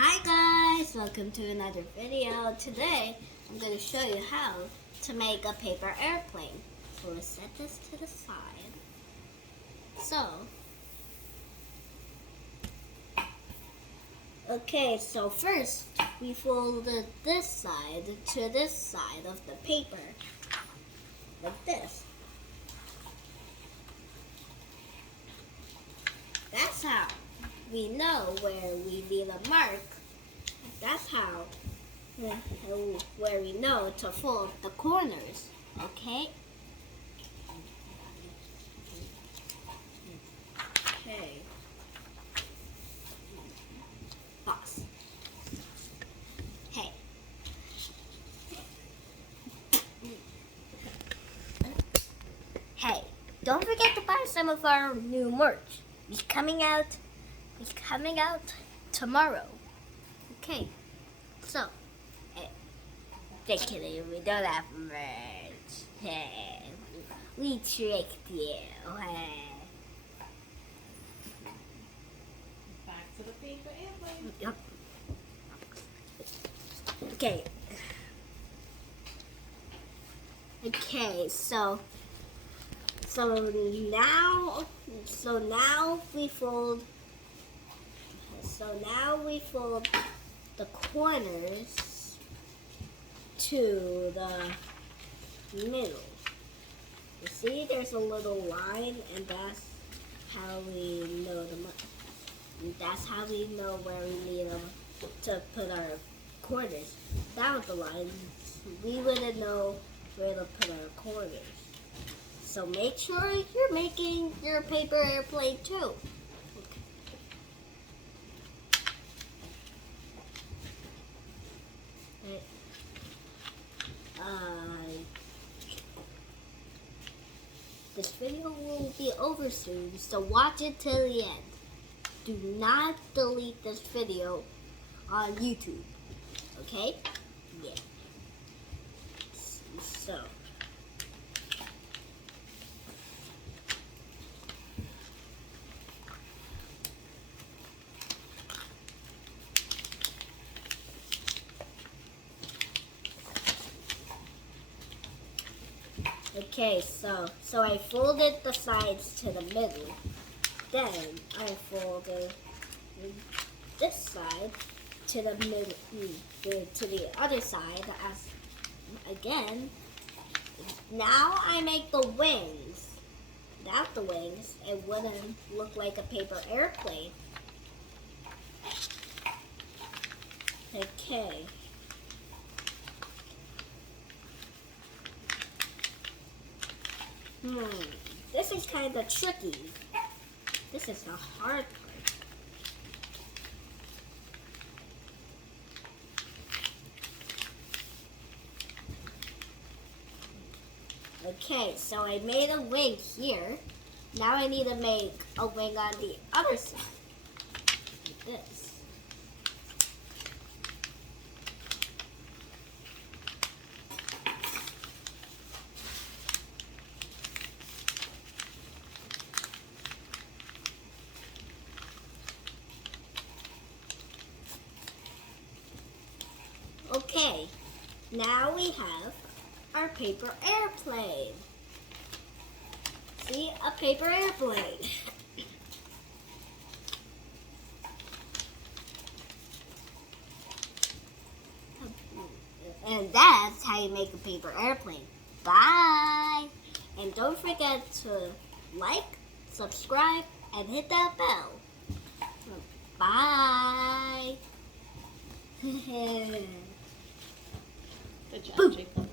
Hi guys, welcome to another video. Today I'm going to show you how to make a paper airplane. So let's set this to the side. So first we folded this side to this side of the paper, like this. That's how we know where we leave a mark. That's how where we know to fold the corners, okay? Okay. Box. Hey. Hey, don't forget to buy some of our new merch. It's coming out tomorrow. Okay. So, just kidding, we don't have merch. Hey, we tricked you. Hey. Back to the paper airplane. Yep. Okay. Okay, so now we fold. So now we fold the corners to the middle. You see, there's a little line, and that's how we know that's how we know where we need to put our corners. Without the lines, we wouldn't know where to put our corners. So make sure you're making your paper airplane too. This video will be over soon, so watch it till the end. Do not delete this video on YouTube, okay? Yeah. So. Okay, so I folded the sides to the middle. Then I folded this side to the middle, to the other side. Again, now I make the wings. Without the wings, it wouldn't look like a paper airplane. Okay. This is kind of tricky. This is the hard part. Okay, so I made a wing here. Now I need to make a wing on the other side. Like this. Okay, now we have our paper airplane. See, a paper airplane. And that's how you make a paper airplane. Bye! And don't forget to like, subscribe, and hit that bell. Bye! Good job, Boom. Jacob.